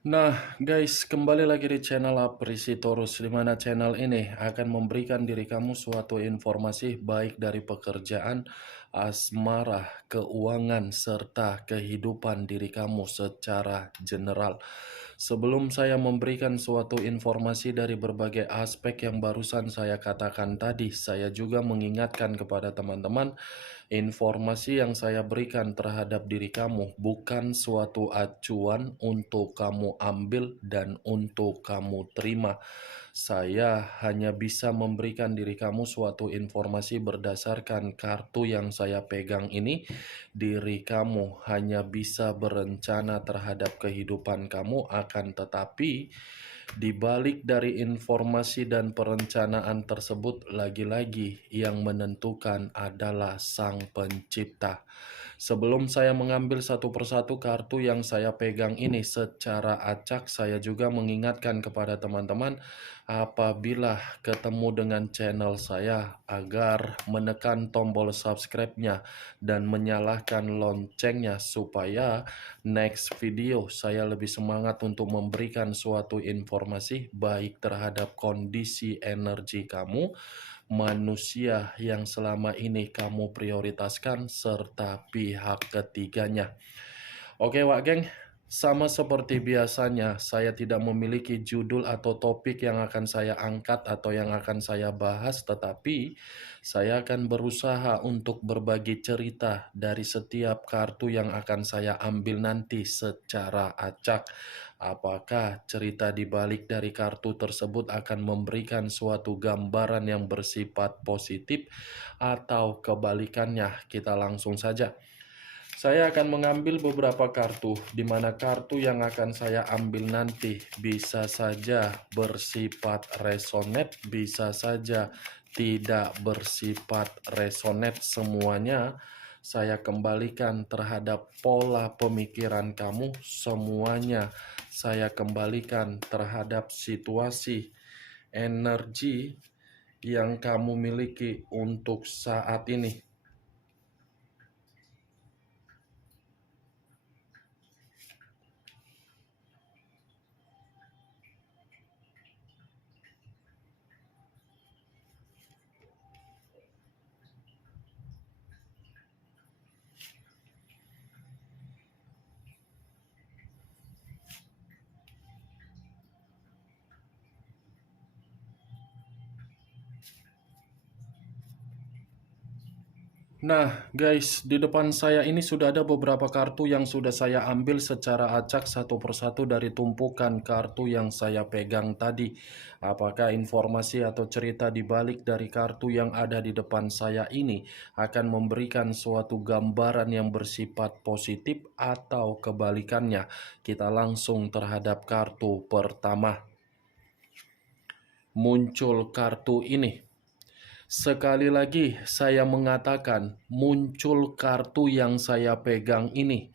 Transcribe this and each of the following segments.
Nah, guys, kembali lagi di channel Aprisitorus, di mana channel ini akan memberikan diri kamu suatu informasi baik dari pekerjaan, asmara, keuangan, serta kehidupan diri kamu secara general. Sebelum saya memberikan suatu informasi dari berbagai aspek yang barusan saya katakan tadi, saya juga mengingatkan kepada teman-teman, informasi yang saya berikan terhadap diri kamu bukan suatu acuan untuk kamu ambil dan untuk kamu terima. Saya hanya bisa memberikan diri kamu suatu informasi berdasarkan kartu yang saya pegang ini. Diri kamu hanya bisa berencana terhadap kehidupan kamu, akan tetapi di balik dari informasi dan perencanaan tersebut, lagi-lagi yang menentukan adalah Sang Pencipta. Sebelum saya mengambil satu persatu kartu yang saya pegang ini secara acak, saya juga mengingatkan kepada teman-teman apabila ketemu dengan channel saya agar menekan tombol subscribe-nya dan menyalakan loncengnya supaya next video saya lebih semangat untuk memberikan suatu informasi baik terhadap kondisi energi kamu, manusia yang selama ini kamu prioritaskan, serta pihak ketiganya. Oke Wak Geng, sama seperti biasanya saya tidak memiliki judul atau topik yang akan saya angkat atau yang akan saya bahas, tetapi saya akan berusaha untuk berbagi cerita dari setiap kartu yang akan saya ambil nanti secara acak. Apakah cerita di balik dari kartu tersebut akan memberikan suatu gambaran yang bersifat positif atau kebalikannya? Kita langsung saja. Saya akan mengambil beberapa kartu, di mana kartu yang akan saya ambil nanti bisa saja bersifat resonate, bisa saja tidak bersifat resonate. Semuanya saya kembalikan terhadap pola pemikiran kamu, semuanya saya kembalikan terhadap situasi energi yang kamu miliki untuk saat ini. Nah, guys, di depan saya ini sudah ada beberapa kartu yang sudah saya ambil secara acak satu persatu dari tumpukan kartu yang saya pegang tadi. Apakah informasi atau cerita di balik dari kartu yang ada di depan saya ini akan memberikan suatu gambaran yang bersifat positif atau kebalikannya? Kita langsung terhadap kartu pertama. Muncul kartu ini. Sekali lagi saya mengatakan muncul kartu yang saya pegang ini.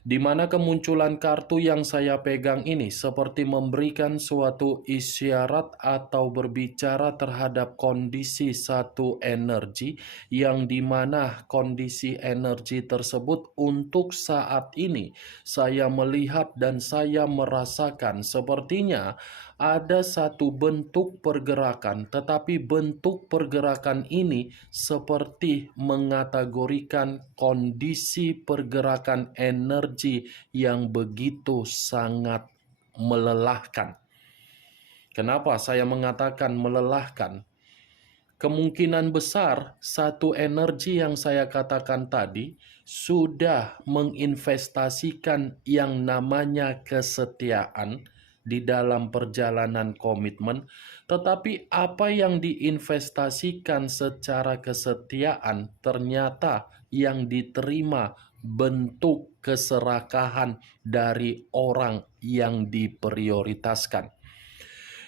Di mana kemunculan kartu yang saya pegang ini seperti memberikan suatu isyarat atau berbicara terhadap kondisi satu energi yang dimana kondisi energi tersebut untuk saat ini saya melihat dan saya merasakan sepertinya ada satu bentuk pergerakan, tetapi bentuk pergerakan ini seperti mengategorikan kondisi pergerakan energi yang begitu sangat melelahkan. Kenapa saya mengatakan melelahkan? Kemungkinan besar satu energi yang saya katakan tadi sudah menginvestasikan yang namanya kesetiaan di dalam perjalanan komitmen, tetapi apa yang diinvestasikan secara kesetiaan ternyata yang diterima bentuk keserakahan dari orang yang diprioritaskan.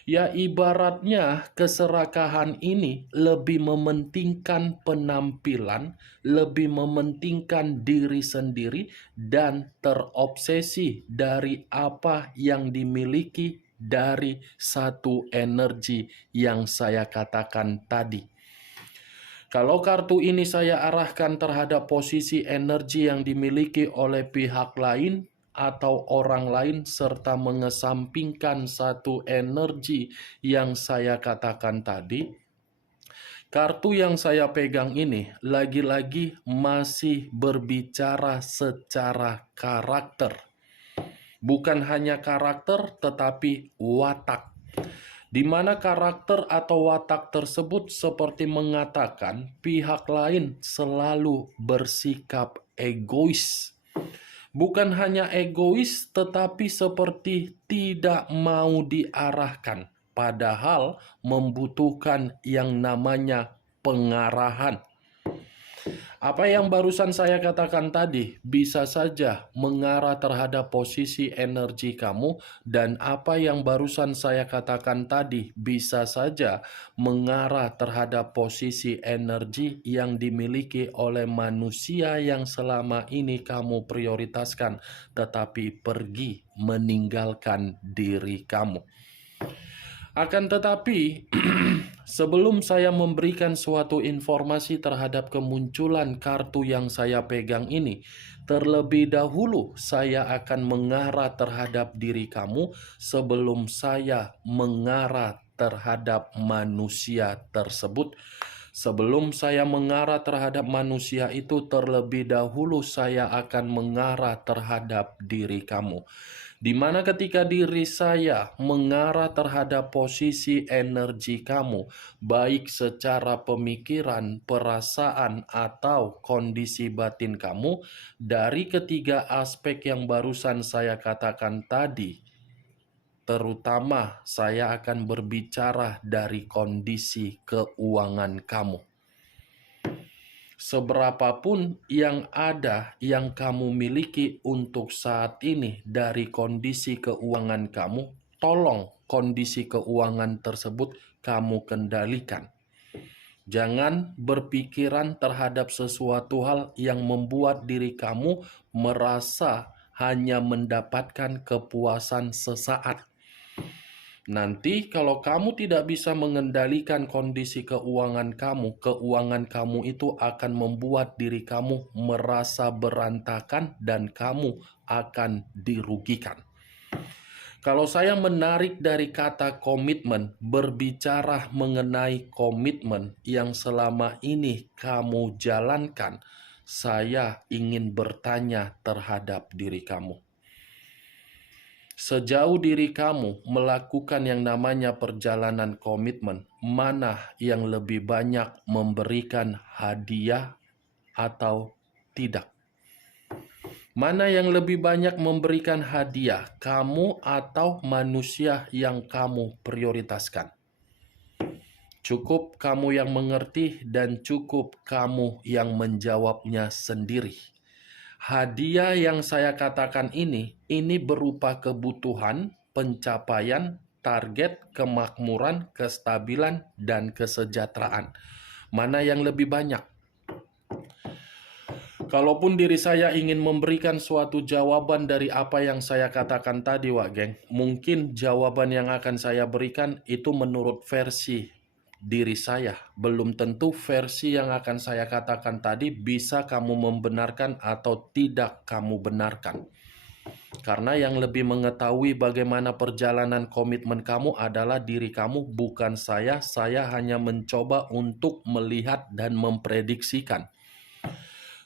Ya, ibaratnya keserakahan ini lebih mementingkan penampilan, lebih mementingkan diri sendiri, dan terobsesi dari apa yang dimiliki dari satu energi yang saya katakan tadi. Kalau kartu ini saya arahkan terhadap posisi energi yang dimiliki oleh pihak lain, atau orang lain serta mengesampingkan satu energi yang saya katakan tadi, kartu yang saya pegang ini lagi-lagi masih berbicara secara karakter. Bukan hanya karakter, tetapi watak. Di mana karakter atau watak tersebut seperti mengatakan pihak lain selalu bersikap egois. Bukan hanya egois, tetapi seperti tidak mau diarahkan. Padahal membutuhkan yang namanya pengarahan. Apa yang barusan saya katakan tadi bisa saja mengarah terhadap posisi energi kamu, dan apa yang barusan saya katakan tadi bisa saja mengarah terhadap posisi energi yang dimiliki oleh manusia yang selama ini kamu prioritaskan, tetapi pergi meninggalkan diri kamu. Akan tetapi, sebelum saya memberikan suatu informasi terhadap kemunculan kartu yang saya pegang ini, terlebih dahulu saya akan mengarah terhadap diri kamu sebelum saya mengarah terhadap manusia tersebut. Sebelum saya mengarah terhadap manusia itu, terlebih dahulu saya akan mengarah terhadap diri kamu. Di mana ketika diri saya mengarah terhadap posisi energi kamu, baik secara pemikiran, perasaan, atau kondisi batin kamu, dari ketiga aspek yang barusan saya katakan tadi, terutama saya akan berbicara dari kondisi keuangan kamu. Seberapapun yang ada yang kamu miliki untuk saat ini dari kondisi keuangan kamu, tolong kondisi keuangan tersebut kamu kendalikan. Jangan berpikiran terhadap sesuatu hal yang membuat diri kamu merasa hanya mendapatkan kepuasan sesaat. Nanti kalau kamu tidak bisa mengendalikan kondisi keuangan kamu itu akan membuat diri kamu merasa berantakan dan kamu akan dirugikan. Kalau saya menarik dari kata komitmen, berbicara mengenai komitmen yang selama ini kamu jalankan, saya ingin bertanya terhadap diri kamu. Sejauh diri kamu melakukan yang namanya perjalanan komitmen, mana yang lebih banyak memberikan hadiah atau tidak? Mana yang lebih banyak memberikan hadiah, kamu atau manusia yang kamu prioritaskan? Cukup kamu yang mengerti dan cukup kamu yang menjawabnya sendiri. Hadiah yang saya katakan ini berupa kebutuhan, pencapaian, target, kemakmuran, kestabilan, dan kesejahteraan. Mana yang lebih banyak? Kalaupun diri saya ingin memberikan suatu jawaban dari apa yang saya katakan tadi, Wak Geng, mungkin jawaban yang akan saya berikan itu menurut versi diri saya. Belum tentu versi yang akan saya katakan tadi bisa kamu membenarkan atau tidak kamu benarkan. Karena yang lebih mengetahui bagaimana perjalanan komitmen kamu adalah diri kamu, bukan saya. Saya hanya mencoba untuk melihat dan memprediksikan.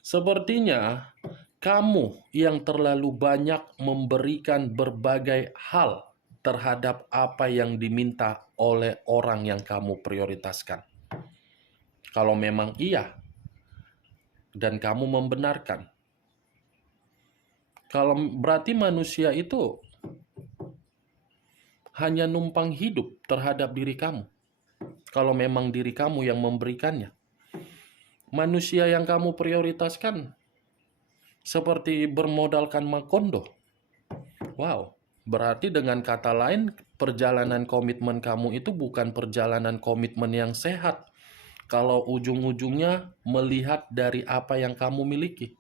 Sepertinya kamu yang terlalu banyak memberikan berbagai hal terhadap apa yang diminta oleh orang yang kamu prioritaskan. Kalau memang iya, dan kamu membenarkan. Kalau berarti manusia itu hanya numpang hidup terhadap diri kamu. Kalau memang diri kamu yang memberikannya. Manusia yang kamu prioritaskan seperti bermodalkan Macondo. Wow, berarti dengan kata lain, perjalanan komitmen kamu itu bukan perjalanan komitmen yang sehat. Kalau ujung-ujungnya melihat dari apa yang kamu miliki.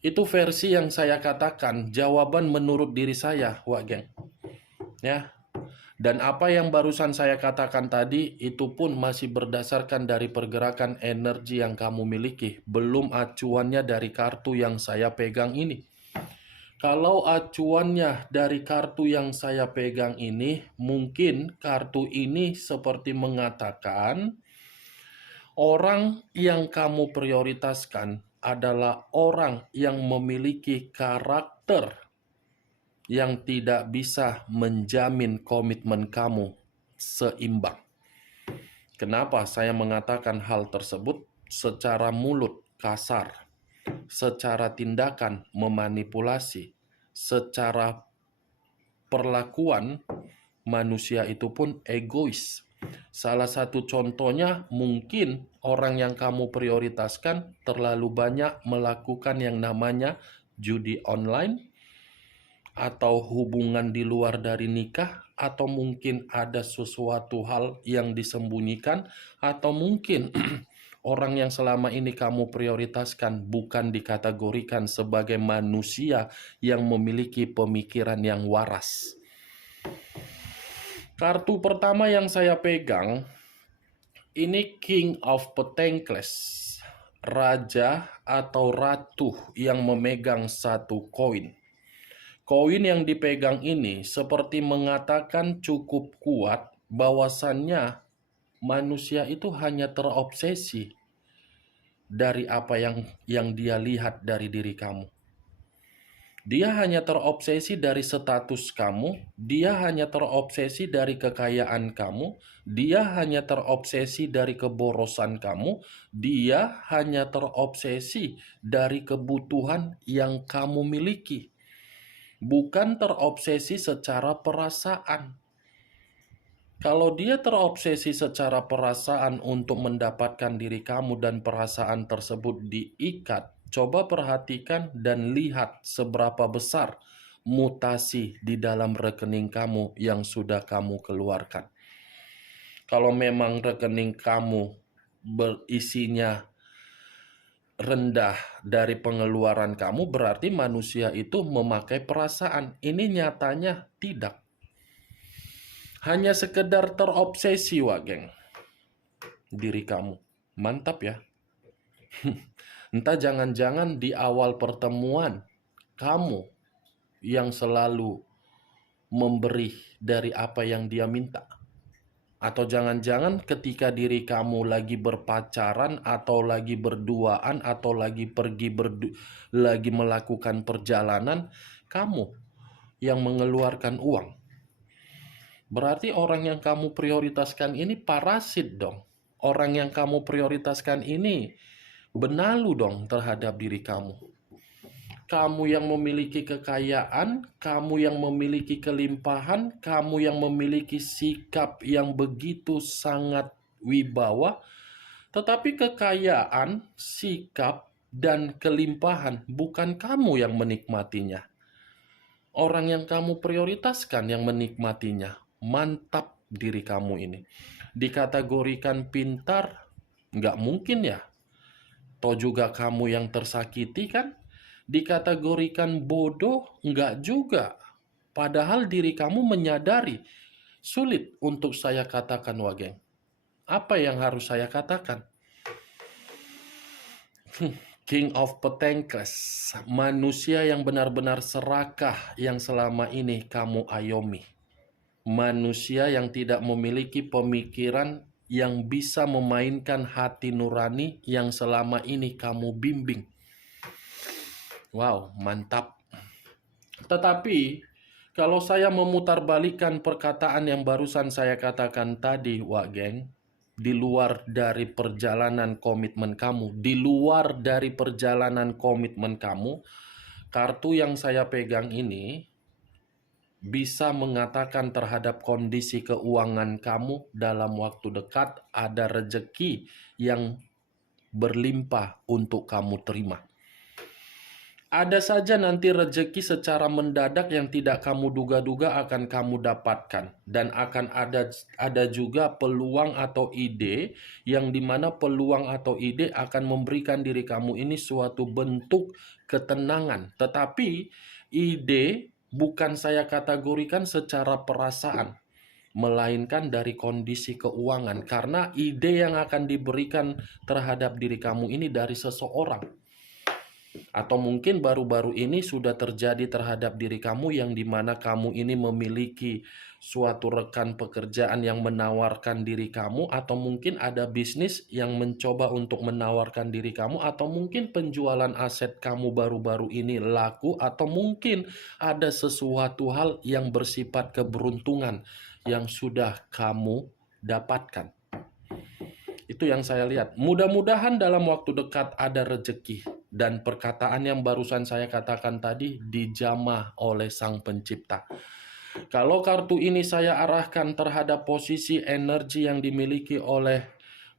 Itu versi yang saya katakan, jawaban menurut diri saya, Wak Geng. Ya. Dan apa yang barusan saya katakan tadi, itu pun masih berdasarkan dari pergerakan energi yang kamu miliki. Belum acuannya dari kartu yang saya pegang ini. Kalau acuannya dari kartu yang saya pegang ini, mungkin kartu ini seperti mengatakan orang yang kamu prioritaskan adalah orang yang memiliki karakter yang tidak bisa menjamin komitmen kamu seimbang. Kenapa saya mengatakan hal tersebut? Secara mulut kasar, secara tindakan memanipulasi, secara perlakuan manusia itu pun egois. Salah satu contohnya mungkin orang yang kamu prioritaskan terlalu banyak melakukan yang namanya judi online atau hubungan di luar dari nikah, atau mungkin ada sesuatu hal yang disembunyikan, atau mungkin orang yang selama ini kamu prioritaskan bukan dikategorikan sebagai manusia yang memiliki pemikiran yang waras. Kartu pertama yang saya pegang ini King of Pentacles, raja atau ratu yang memegang satu koin. Koin yang dipegang ini seperti mengatakan cukup kuat bahwasannya manusia itu hanya terobsesi dari apa yang dia lihat dari diri kamu. Dia hanya terobsesi dari status kamu, dia hanya terobsesi dari kekayaan kamu, dia hanya terobsesi dari keborosan kamu, dia hanya terobsesi dari kebutuhan yang kamu miliki. Bukan terobsesi secara perasaan. Kalau dia terobsesi secara perasaan untuk mendapatkan diri kamu dan perasaan tersebut diikat, coba perhatikan dan lihat seberapa besar mutasi di dalam rekening kamu yang sudah kamu keluarkan. Kalau memang rekening kamu berisinya rendah dari pengeluaran kamu, berarti manusia itu memakai perasaan. Ini nyatanya tidak. Hanya sekedar terobsesi, geng. Diri kamu. Mantap ya. Entah jangan-jangan di awal pertemuan, kamu yang selalu memberi dari apa yang dia minta. Atau jangan-jangan ketika diri kamu lagi berpacaran atau lagi berduaan atau lagi lagi melakukan perjalanan, kamu yang mengeluarkan uang. Berarti orang yang kamu prioritaskan ini parasit dong. Orang yang kamu prioritaskan ini benalu dong terhadap diri kamu. Kamu yang memiliki kekayaan, kamu yang memiliki kelimpahan, kamu yang memiliki sikap yang begitu sangat wibawa, tetapi kekayaan, sikap, dan kelimpahan bukan kamu yang menikmatinya. Orang yang kamu prioritaskan yang menikmatinya. Mantap diri kamu ini. Dikategorikan pintar, nggak mungkin ya. Toh juga kamu yang tersakiti kan? Dikategorikan bodoh, enggak juga. Padahal diri kamu menyadari, sulit untuk saya katakan, geng. Apa yang harus saya katakan? King of Pentacles, manusia yang benar-benar serakah yang selama ini kamu ayomi. Manusia yang tidak memiliki pemikiran yang bisa memainkan hati nurani yang selama ini kamu bimbing. Wow, mantap. Tetapi, kalau saya memutarbalikkan perkataan yang barusan saya katakan tadi, geng, di luar dari perjalanan komitmen kamu, di luar dari perjalanan komitmen kamu, kartu yang saya pegang ini bisa mengatakan terhadap kondisi keuangan kamu dalam waktu dekat ada rezeki yang berlimpah untuk kamu terima. Ada saja nanti rezeki secara mendadak yang tidak kamu duga-duga akan kamu dapatkan. Dan akan ada juga peluang atau ide yang dimana peluang atau ide akan memberikan diri kamu ini suatu bentuk ketenangan. Tetapi ide bukan saya kategorikan secara perasaan, melainkan dari kondisi keuangan. Karena ide yang akan diberikan terhadap diri kamu ini dari seseorang. Atau mungkin baru-baru ini sudah terjadi terhadap diri kamu yang dimana kamu ini memiliki suatu rekan pekerjaan yang menawarkan diri kamu, atau mungkin ada bisnis yang mencoba untuk menawarkan diri kamu, atau mungkin penjualan aset kamu baru-baru ini laku, atau mungkin ada sesuatu hal yang bersifat keberuntungan yang sudah kamu dapatkan. Itu yang saya lihat. Mudah-mudahan dalam waktu dekat ada rezeki. Dan perkataan yang barusan saya katakan tadi dijamah oleh Sang Pencipta. Kalau kartu ini saya arahkan terhadap posisi energi yang dimiliki oleh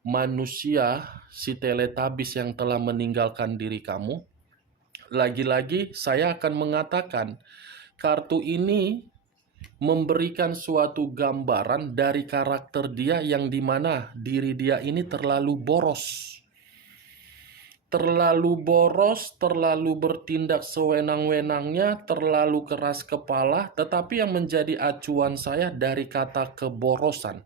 manusia, si teletabis yang telah meninggalkan diri kamu, lagi-lagi saya akan mengatakan kartu ini memberikan suatu gambaran dari karakter dia yang dimana diri dia ini terlalu boros. Terlalu boros, terlalu bertindak sewenang-wenangnya, terlalu keras kepala, tetapi yang menjadi acuan saya dari kata keborosan.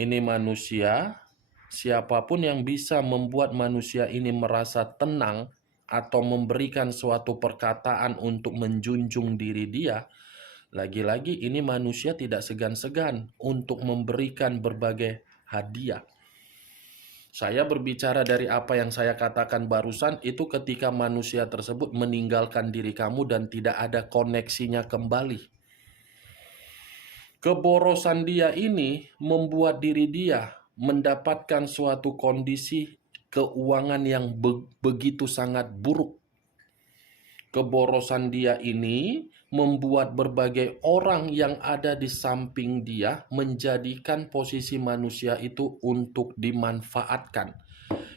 Ini manusia, siapapun yang bisa membuat manusia ini merasa tenang atau memberikan suatu perkataan untuk menjunjung diri dia, lagi-lagi ini manusia tidak segan-segan untuk memberikan berbagai hadiah. Saya berbicara dari apa yang saya katakan barusan itu ketika manusia tersebut meninggalkan diri kamu dan tidak ada koneksinya kembali. Keborosan dia ini membuat diri dia mendapatkan suatu kondisi keuangan yang begitu sangat buruk. Keborosan dia ini membuat berbagai orang yang ada di samping dia menjadikan posisi manusia itu untuk dimanfaatkan.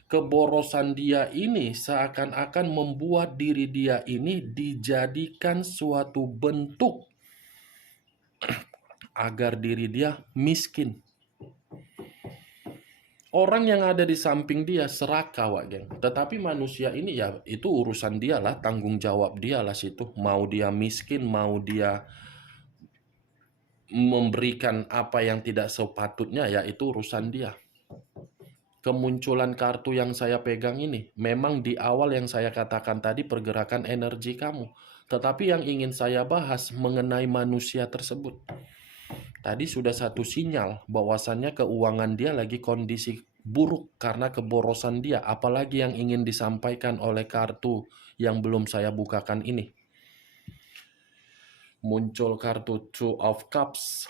Keborosan dia ini seakan-akan membuat diri dia ini dijadikan suatu bentuk agar diri dia miskin. Orang yang ada di samping dia serakah, Wak Geng. Tetapi manusia ini ya itu urusan dia lah, tanggung jawab dia lah situ. Mau dia miskin, mau dia memberikan apa yang tidak sepatutnya, ya itu urusan dia. Kemunculan kartu yang saya pegang ini, memang di awal yang saya katakan tadi pergerakan energi kamu. Tetapi yang ingin saya bahas mengenai manusia tersebut. Tadi sudah satu sinyal bahwasannya keuangan dia lagi kondisi buruk karena keborosan dia. Apalagi yang ingin disampaikan oleh kartu yang belum saya bukakan ini. Muncul kartu Two of Cups.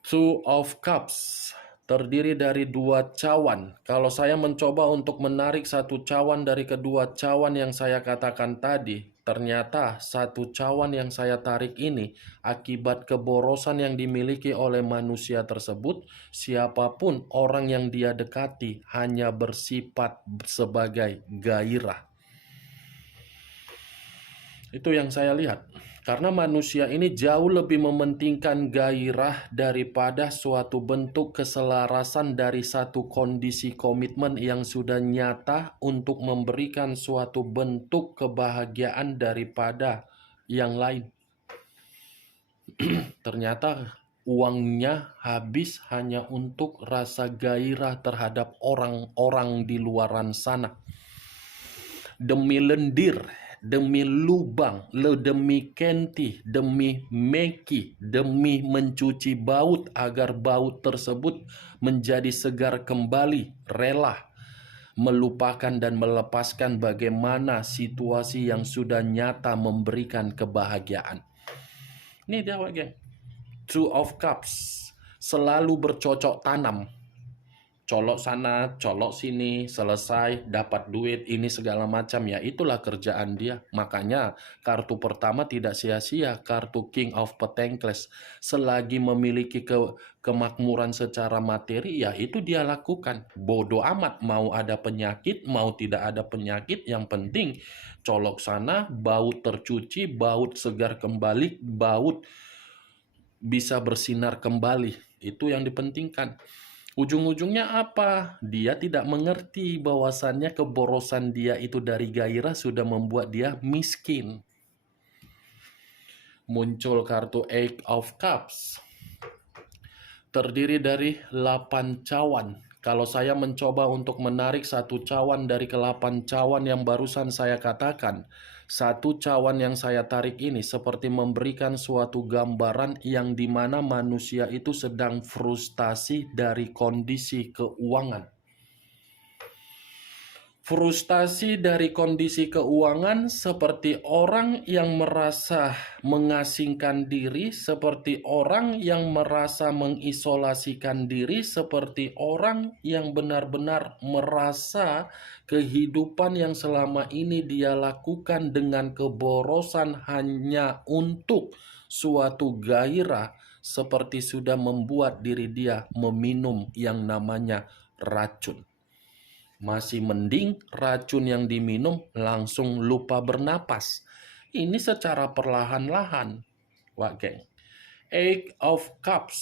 Two of Cups terdiri dari dua cawan. Kalau saya mencoba untuk menarik satu cawan dari kedua cawan yang saya katakan tadi, ternyata satu cawan yang saya tarik ini akibat keborosan yang dimiliki oleh manusia tersebut, siapapun orang yang dia dekati hanya bersifat sebagai gairah. Itu yang saya lihat. Karena manusia ini jauh lebih mementingkan gairah daripada suatu bentuk keselarasan dari satu kondisi komitmen yang sudah nyata untuk memberikan suatu bentuk kebahagiaan daripada yang lain. Ternyata uangnya habis hanya untuk rasa gairah terhadap orang-orang di luaran sana. Demi lendir, demi lubang, demi kenti, demi meki, demi mencuci baut agar baut tersebut menjadi segar kembali, rela melupakan dan melepaskan bagaimana situasi yang sudah nyata memberikan kebahagiaan. Ini dia, geng. Two of Cups selalu bercocok tanam. Colok sana, colok sini, selesai, dapat duit, ini segala macam. Ya itulah kerjaan dia. Makanya kartu pertama tidak sia-sia, kartu King of Pentacles. Selagi memiliki kemakmuran secara materi, ya itu dia lakukan. Bodoh amat, mau ada penyakit, mau tidak ada penyakit. Yang penting colok sana, baut tercuci, baut segar kembali, baut bisa bersinar kembali. Itu yang dipentingkan. Ujung-ujungnya apa? Dia tidak mengerti bahwasannya keborosan dia itu dari gairah sudah membuat dia miskin. Muncul kartu Eight of Cups. Terdiri dari 8 cawan. Kalau saya mencoba untuk menarik satu cawan dari ke-8 cawan yang barusan saya katakan, satu cawan yang saya tarik ini seperti memberikan suatu gambaran yang dimana manusia itu sedang frustasi dari kondisi keuangan. Frustasi dari kondisi keuangan seperti orang yang merasa mengasingkan diri, seperti orang yang merasa mengisolasikan diri, seperti orang yang benar-benar merasa kehidupan yang selama ini dia lakukan dengan keborosan hanya untuk suatu gairah, seperti sudah membuat diri dia meminum yang namanya racun. Masih mending racun yang diminum langsung lupa bernapas. Ini secara perlahan-lahan. Wah, geng. Eight of Cups.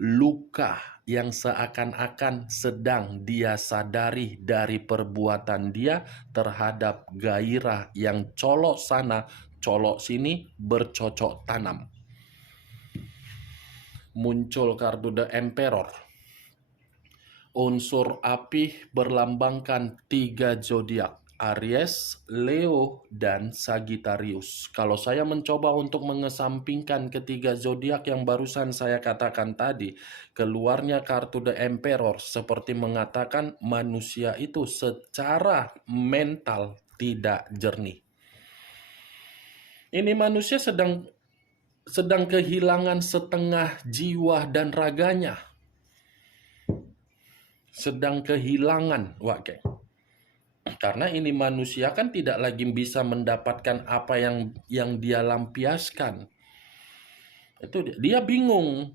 Luka yang seakan-akan sedang dia sadari dari perbuatan dia terhadap gairah yang colok sana, colok sini, bercocok tanam. Muncul kartu The Emperor. Unsur api berlambangkan 3 zodiak, Aries, Leo, dan Sagittarius. Kalau saya mencoba untuk mengesampingkan ketiga zodiak yang barusan saya katakan tadi, keluarnya kartu The Emperor seperti mengatakan manusia itu secara mental tidak jernih. Ini manusia sedang kehilangan setengah jiwa dan raganya. Sedang kehilangan, oke. Karena ini manusia kan tidak lagi bisa mendapatkan apa yang dia lampiaskan. Itu dia bingung.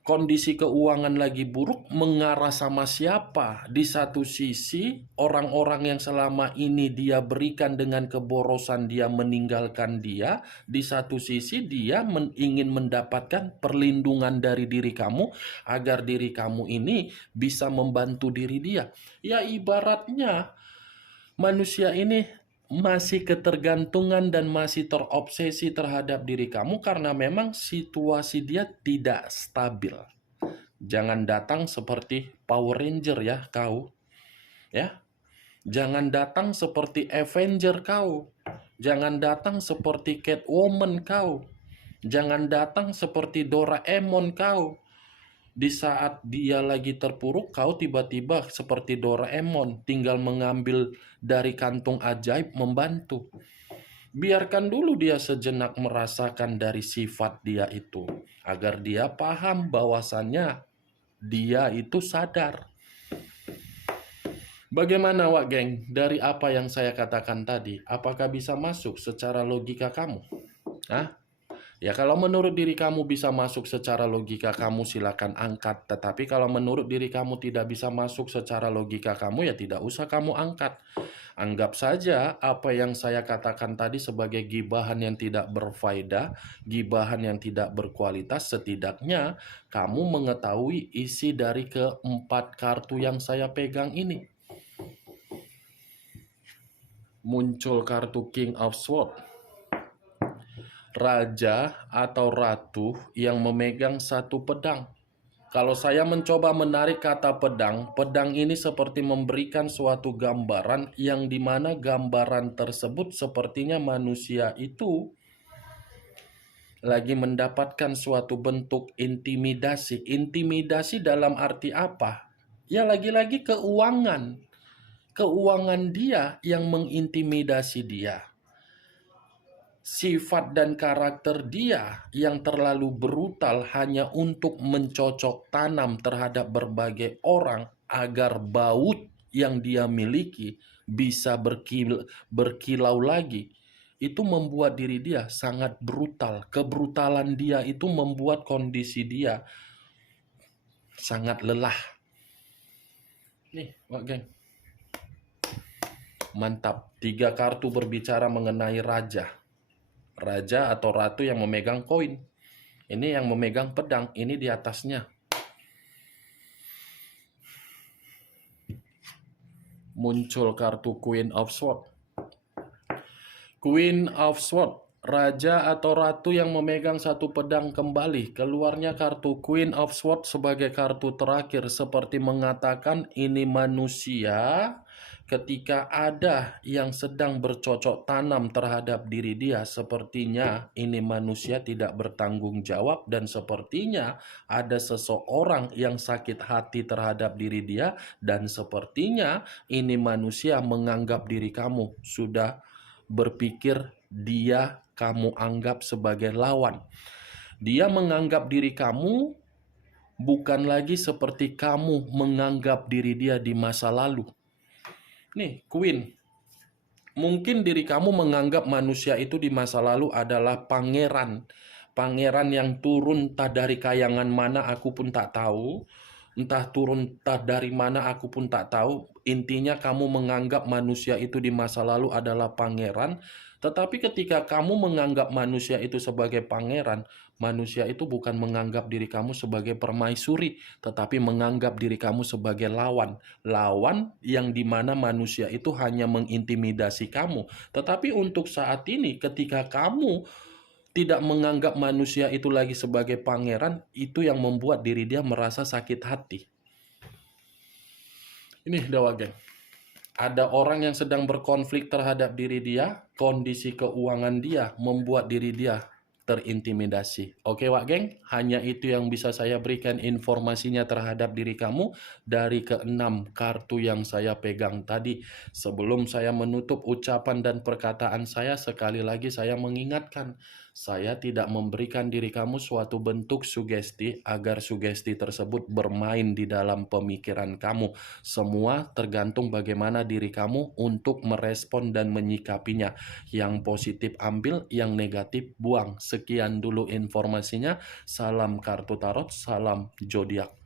Kondisi keuangan lagi buruk, mengarah sama siapa? Di satu sisi, orang-orang yang selama ini dia berikan dengan keborosan dia meninggalkan dia. Di satu sisi, dia ingin mendapatkan perlindungan dari diri kamu, agar diri kamu ini bisa membantu diri dia. Ya ibaratnya, manusia ini masih ketergantungan dan masih terobsesi terhadap diri kamu karena memang situasi dia tidak stabil. Jangan datang seperti Power Ranger ya kau. Ya. Jangan datang seperti Avenger kau. Jangan datang seperti Catwoman kau. Jangan datang seperti Doraemon kau. Di saat dia lagi terpuruk, kau tiba-tiba seperti Doraemon, tinggal mengambil dari kantung ajaib membantu. Biarkan dulu dia sejenak merasakan dari sifat dia itu, agar dia paham bahwasannya dia itu sadar. Bagaimana Wak Geng, dari apa yang saya katakan tadi, apakah bisa masuk secara logika kamu? Hah? Ya kalau menurut diri kamu bisa masuk secara logika kamu silakan angkat. Tetapi kalau menurut diri kamu tidak bisa masuk secara logika kamu ya tidak usah kamu angkat. Anggap saja apa yang saya katakan tadi sebagai gibahan yang tidak berfaedah, gibahan yang tidak berkualitas. Setidaknya kamu mengetahui isi dari keempat kartu yang saya pegang ini. Muncul kartu King of Swords. Raja atau ratu yang memegang satu pedang. Kalau saya mencoba menarik kata pedang, pedang ini seperti memberikan suatu gambaran yang dimana gambaran tersebut sepertinya manusia itu lagi mendapatkan suatu bentuk intimidasi. Intimidasi dalam arti apa? Ya lagi-lagi keuangan. Keuangan dia yang mengintimidasi dia. Sifat dan karakter dia yang terlalu brutal hanya untuk mencocok tanam terhadap berbagai orang agar baut yang dia miliki bisa berkilau lagi. Itu membuat diri dia sangat brutal. Kebrutalan dia itu membuat kondisi dia sangat lelah. Nih, Wak Geng. Mantap. 3 kartu berbicara mengenai raja. Raja atau ratu yang memegang koin. Ini yang memegang pedang, ini di atasnya. Muncul kartu Queen of Swords. Queen of Swords Raja atau ratu yang memegang satu pedang kembali. Keluarnya kartu Queen of Swords sebagai kartu terakhir, seperti mengatakan ini manusia ketika ada yang sedang bercocok tanam terhadap diri dia. Sepertinya ini manusia tidak bertanggung jawab, dan sepertinya ada seseorang yang sakit hati terhadap diri dia, dan sepertinya ini manusia menganggap diri kamu sudah berpikir dia kamu anggap sebagai lawan. Dia menganggap diri kamu bukan lagi seperti kamu menganggap diri dia di masa lalu. Nih, Queen. Mungkin diri kamu menganggap manusia itu di masa lalu adalah pangeran. Pangeran yang turun entah dari kayangan mana aku pun tak tahu. Entah turun entah dari mana aku pun tak tahu. Intinya kamu menganggap manusia itu di masa lalu adalah pangeran. Tetapi ketika kamu menganggap manusia itu sebagai pangeran, manusia itu bukan menganggap diri kamu sebagai permaisuri, tetapi menganggap diri kamu sebagai lawan. Lawan yang dimana manusia itu hanya mengintimidasi kamu. Tetapi untuk saat ini ketika kamu tidak menganggap manusia itu lagi sebagai pangeran, itu yang membuat diri dia merasa sakit hati. Ini Dewa Geng. Ada orang yang sedang berkonflik terhadap diri dia, kondisi keuangan dia membuat diri dia terintimidasi. Oke Wak Geng, hanya itu yang bisa saya berikan informasinya terhadap diri kamu dari keenam kartu yang saya pegang tadi. Sebelum saya menutup ucapan dan perkataan saya, sekali lagi saya mengingatkan, saya tidak memberikan diri kamu suatu bentuk sugesti agar sugesti tersebut bermain di dalam pemikiran kamu. Semua tergantung bagaimana diri kamu untuk merespon dan menyikapinya. Yang positif ambil, yang negatif buang. Sekian dulu informasinya. Salam kartu tarot, salam zodiak.